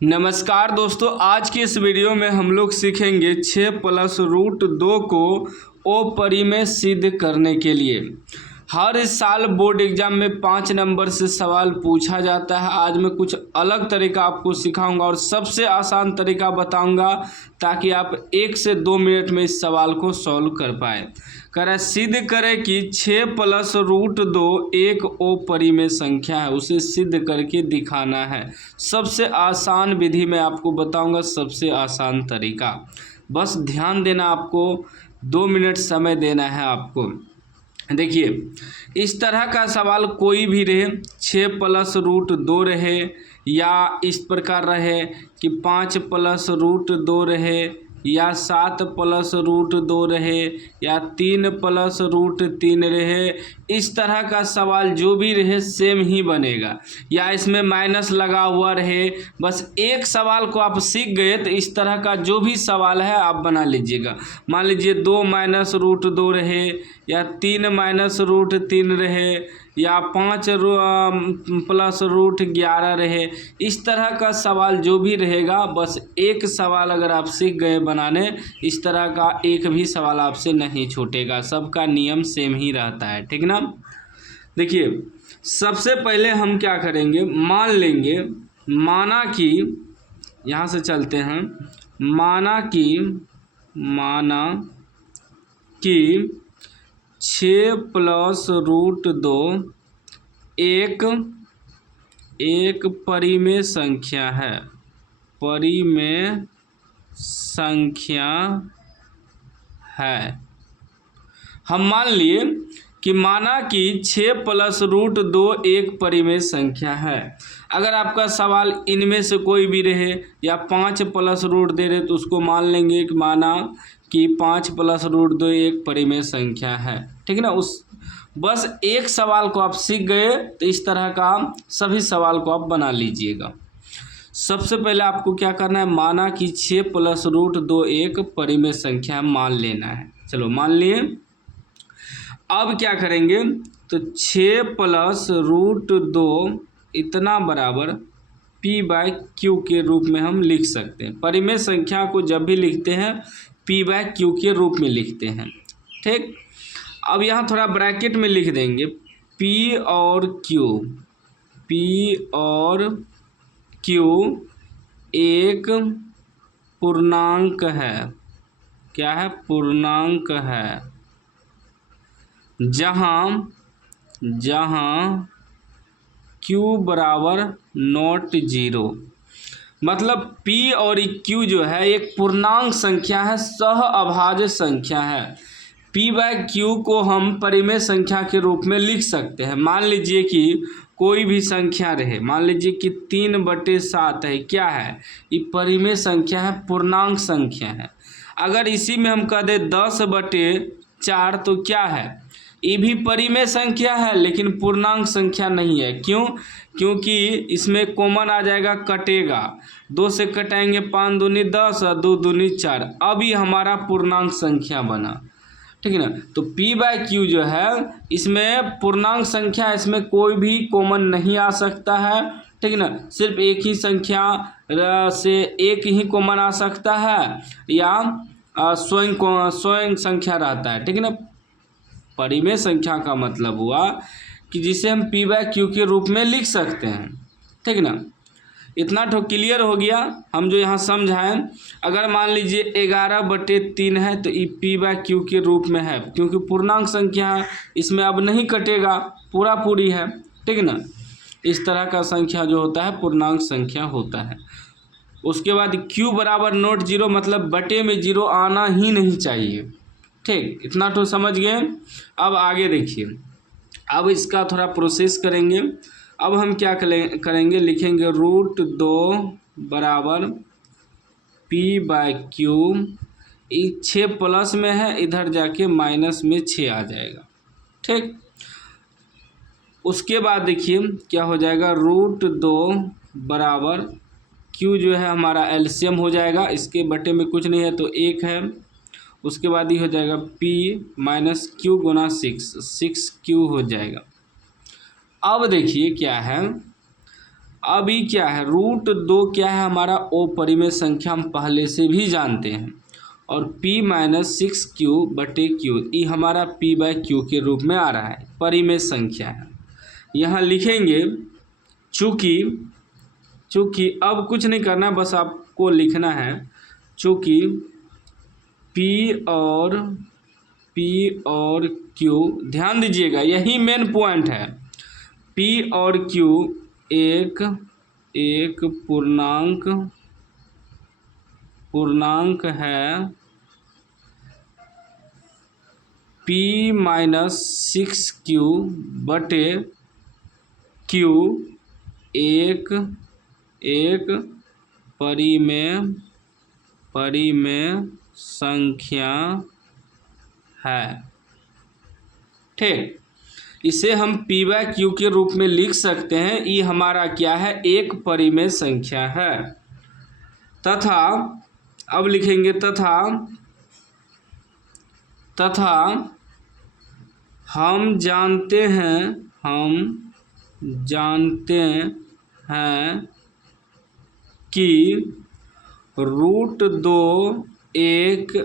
नमस्कार दोस्तों, आज की इस वीडियो में हम लोग सीखेंगे 6 प्लस रूट 2 को ओ परिमेय सिद्ध करने के लिए। हर साल बोर्ड एग्जाम में 5 नंबर से सवाल पूछा जाता है। आज मैं कुछ अलग तरीका आपको सिखाऊंगा और सबसे आसान तरीका बताऊंगा ताकि आप 1 से 2 मिनट में इस सवाल को सॉल्व कर पाए। करें सिद्ध करें कि 6 प्लस रूट 2 एक ओ परिमेय संख्या है, उसे सिद्ध करके दिखाना है। सबसे आसान विधि मैं आपको बताऊंगा, सबसे आसान तरीका। बस ध्यान देना, आपको 2 मिनट समय देना है आपको। देखिए, इस तरह का सवाल कोई भी रहे, 6 प्लस रूट 2 रहे या इस प्रकार रहे कि 5 प्लस रूट 2 रहे या 7 प्लस रूट 2 रहे या 3 प्लस रूट 3 रहे, इस तरह का सवाल जो भी रहे सेम ही बनेगा। या इसमें माइनस लगा हुआ रहे, बस एक सवाल को आप सीख गए तो इस तरह का जो भी सवाल है आप बना लीजिएगा। मान लीजिए 2 माइनस रूट 2 रहे या 3 माइनस रूट 3 रहे या 5 प्लस रूट 11 रहे, इस तरह का सवाल जो भी रहेगा, बस एक सवाल अगर आप सीख गए बनाने, इस तरह का एक भी सवाल आपसे नहीं छूटेगा। सबका नियम सेम ही रहता है, ठीक ना। देखिए, सबसे पहले हम क्या करेंगे, मान लेंगे, माना कि यहाँ से चलते हैं, माना कि 6 प्लस रूट 2 एक परिमेय संख्या है, परिमेय संख्या है। हम मान लिए कि माना कि 6 प्लस रूट 2 एक परिमेय संख्या है। अगर आपका सवाल इनमें से कोई भी रहे या 5 प्लस रूट दे रहे तो उसको मान लेंगे कि माना कि 5 प्लस रूट 2 एक परिमेय संख्या है, ठीक है ना। बस एक सवाल को आप सीख गए तो इस तरह का सभी सवाल को आप बना लीजिएगा। सबसे पहले आपको क्या करना है, माना कि 6 प्लस रूट 2 एक परिमेय संख्या मान लेना है। चलो मान लिए। अब क्या करेंगे, तो 6 प्लस रूट 2 इतना बराबर p/q के रूप में हम लिख सकते हैं। परिमेय संख्या को जब भी लिखते हैं p/q के रूप में लिखते हैं, ठीक। अब यहाँ थोड़ा ब्रैकेट में लिख देंगे p और q एक पूर्णांक है। क्या है? पूर्णांक है। जहाँ q बराबर नॉट 0, मतलब p और q जो है एक पूर्णांक संख्या है, सह अभाज्य संख्या है। p/q को हम परिमेय संख्या के रूप में लिख सकते हैं। मान लीजिए कि कोई भी संख्या रहे, मान लीजिए कि 3/7 है। क्या है? ये परिमेय संख्या है, पूर्णांक संख्या है। अगर इसी में हम कह दें 10/4 तो क्या है? ये भी परिमेय संख्या है लेकिन पूर्णांक संख्या नहीं है। क्यों? क्योंकि इसमें कॉमन आ जाएगा, कटेगा। 2 से कटाएंगे, 5 दूनी 10 और 2 दूनी 4। अब ये हमारा पूर्णांक संख्या बना, ठीक है ना। तो p/q जो है इसमें पूर्णांक संख्या, इसमें कोई भी कॉमन नहीं आ सकता है, ठीक है ना। सिर्फ एक ही संख्या से एक ही कॉमन आ सकता है या स्वयं संख्या रहता है, ठीक है ना। परिमेय संख्या का मतलब हुआ कि जिसे हम p/q के रूप में लिख सकते हैं, ठीक ना। इतना तो क्लियर हो गया। हम जो यहाँ समझाएं, अगर मान लीजिए 11/3 है तो ये p/q के रूप में है, क्योंकि पूर्णांक संख्या है, इसमें अब नहीं कटेगा, पूरा पूरी है, ठीक ना। इस तरह का संख्या जो होता है पूर्णांक संख्या होता है। उसके बाद q बराबर नॉट 0, मतलब बटे में 0 आना ही नहीं चाहिए, ठीक। इतना तो समझ गए। अब आगे देखिए, अब इसका थोड़ा प्रोसेस करेंगे। अब हम क्या करेंगे, लिखेंगे रूट 2 बराबर p/q। 6 प्लस में है, इधर जाके माइनस में 6 आ जाएगा, ठीक। उसके बाद देखिए क्या हो जाएगा, रूट 2 बराबर q जो है हमारा एलसीएम हो जाएगा, इसके बटे में कुछ नहीं है तो 1 है। उसके बाद ये हो जाएगा p माइनस q गुना 6q हो जाएगा। अब देखिए क्या है, अभी क्या है, √2 क्या है हमारा, ओ परिमेय संख्या हम पहले से भी जानते हैं, और p-6q/q ये हमारा p/q के रूप में आ रहा है, परिमेय संख्या है। यहाँ लिखेंगे चूँकि अब कुछ नहीं करना, बस आपको लिखना है चूँकि p और q, ध्यान दीजिएगा यही मेन पॉइंट है, p और q एक पूर्णांक है, p-6q/q एक परिमेय संख्या है। ठीक, इसे हम p/q के रूप में लिख सकते हैं, ये हमारा क्या है, एक परिमेय संख्या है। तथा अब लिखेंगे तथा हम जानते हैं कि √2 एक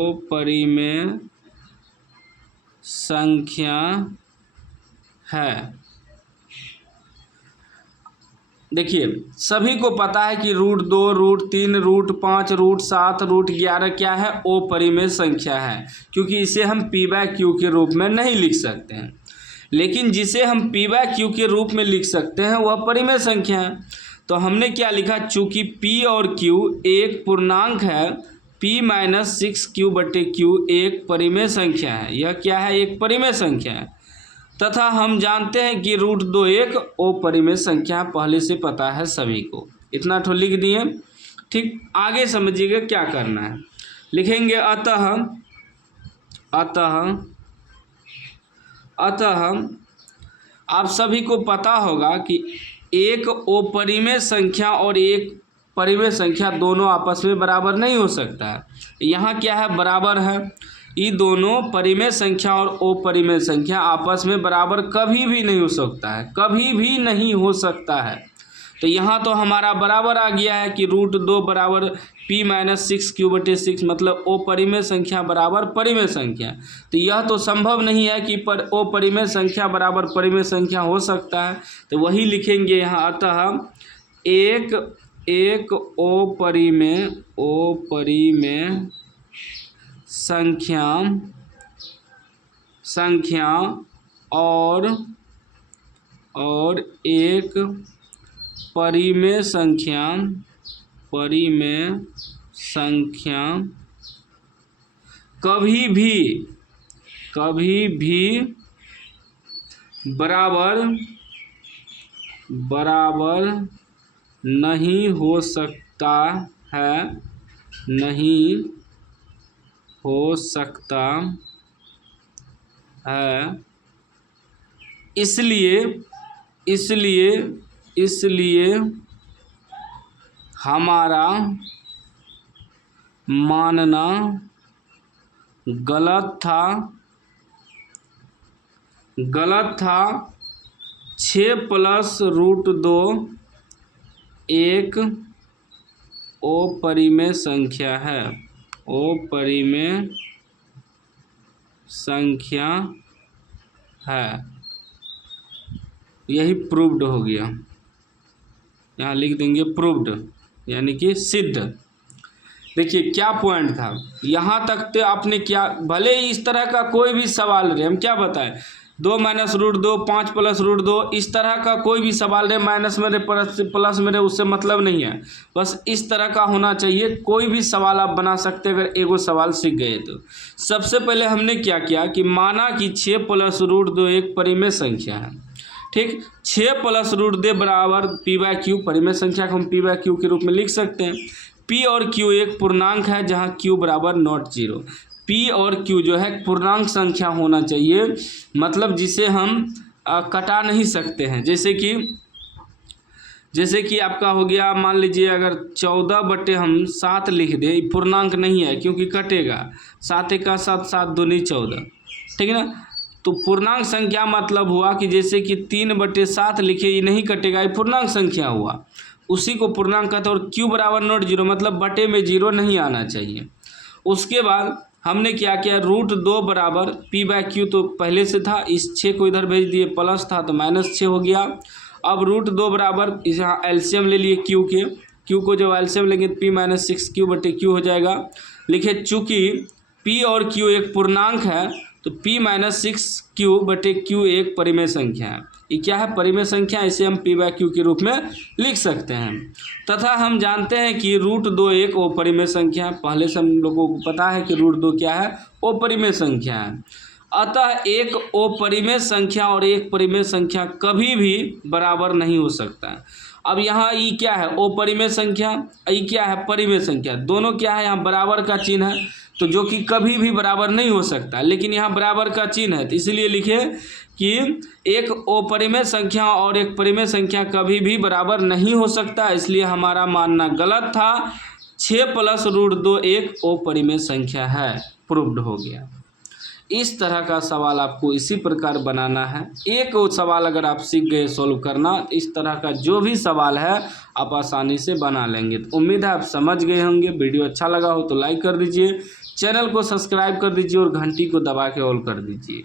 अपरिमेय संख्या है। देखिए सभी को पता है कि √2, √3, √5, √7, √11 क्या है, अपरिमेय संख्या है, क्योंकि इसे हम p/q के रूप में नहीं लिख सकते हैं। लेकिन जिसे हम p/q के रूप में लिख सकते हैं वह परिमेय संख्या है। तो हमने क्या लिखा, चूँकि p और q एक पूर्णांक है, p-6q/q एक परिमेय संख्या है, यह क्या है, एक परिमेय संख्या है। तथा हम जानते हैं कि √2 एक अपरिमेय संख्या पहले से पता है सभी को, इतना तो लिख दिए। ठीक, आगे समझिएगा क्या करना है, लिखेंगे अतः आप सभी को पता होगा कि एक अपरिमेय संख्या और एक परिमेय संख्या दोनों आपस में बराबर नहीं हो सकता है। यहाँ क्या है, बराबर है, ये दोनों परिमेय संख्या और अपरिमेय संख्या आपस में बराबर कभी भी नहीं हो सकता है, कभी भी नहीं हो सकता है। तो यहाँ तो हमारा बराबर आ गया है कि √2 बराबर p-6q/6, मतलब अपरिमेय संख्या बराबर परिमेय संख्या। तो यह तो संभव नहीं है कि अपरिमेय संख्या बराबर परिमेय संख्या हो सकता है, तो वही लिखेंगे यहाँ, अतः एक अपरिमेय संख्या और एक परिमेय संख्या कभी भी बराबर नहीं हो सकता है, इसलिए हमारा मानना गलत था। 6 + √2 एक अपरिमेय संख्या है, यही प्रूव्ड हो गया, यहाँ लिख देंगे प्रूव्ड, यानी कि सिद्ध। देखिए क्या पॉइंट था, यहाँ तक तो आपने क्या, भले ही इस तरह का कोई भी सवाल रहे, हम क्या बताएं, 2 - √2, 5 + √2, इस तरह का कोई भी सवाल रहे, माइनस मेरे प्लस मेरे, उससे मतलब नहीं है, बस इस तरह का होना चाहिए। कोई भी सवाल आप बना सकते हैं अगर एगो सवाल सीख गए तो। सबसे पहले हमने क्या किया कि माना कि 6 + √2 एक परिमेय संख्या है। ठीक, 6 + √2 बराबर p/q, परिमेय संख्या को हम p/q के रूप में लिख सकते हैं। p और q एक पूर्णांक है जहाँ q बराबर नॉट 0। p और q जो है पूर्णांक संख्या होना चाहिए, मतलब जिसे हम कटा नहीं सकते हैं। जैसे कि आपका हो गया, मान लीजिए अगर 14 हम 7 लिख दें, पूर्णांक नहीं है क्योंकि कटेगा, 7 × 7 = 7 × 2 = 14, ठीक है ना। तो पूर्णांक संख्या मतलब हुआ कि जैसे कि 3/7 लिखे, ये नहीं कटेगा, ये पूर्णांक संख्या हुआ, उसी को पूर्णांक कहते हैं। और q बराबर नॉट जीरो मतलब बटे में जीरो नहीं आना चाहिए। उसके बाद हमने क्या किया, √2 बराबर p/q तो पहले से था, इस 6 को इधर भेज दिए, प्लस था तो -6 हो गया। अब √2 बराबर यहाँ एलसीएम ले लिए q के, q को जब एलसीएम लेंगे तो p - 6q/q हो जाएगा। लिखे चूँकि p और q एक पूर्णांक है तो p - 6q/q एक परिमेय संख्या है। ये क्या है, परिमेय संख्या, इसे हम p/q के रूप में लिख सकते हैं। तथा हम जानते हैं कि √2 एक अपरिमेय संख्या है, पहले से हम लोगों को पता है कि √2 क्या है, अपरिमेय संख्या है। अतः एक अपरिमेय संख्या और एक परिमेय संख्या कभी भी बराबर नहीं हो सकता है। अब यहाँ ई क्या है, अपरिमेय संख्या, ई क्या है, परिमेय संख्या, दोनों क्या है, यहाँ बराबर का चिन्ह है, तो जो कि कभी भी बराबर नहीं हो सकता, लेकिन यहाँ बराबर का चिन्ह है, तो इसलिए लिखे कि एक अपरिमेय संख्या और एक परिमेय संख्या कभी भी बराबर नहीं हो सकता, इसलिए हमारा मानना गलत था। 6 + √2 एक अपरिमेय संख्या है, प्रूव्ड हो गया। इस तरह का सवाल आपको इसी प्रकार बनाना है। एक सवाल अगर आप सीख गए सॉल्व करना, इस तरह का जो भी सवाल है आप आसानी से बना लेंगे। तो उम्मीद है आप समझ गए होंगे। वीडियो अच्छा लगा हो तो लाइक कर दीजिए, चैनल को सब्सक्राइब कर दीजिए और घंटी को दबा के ऑल कर दीजिए।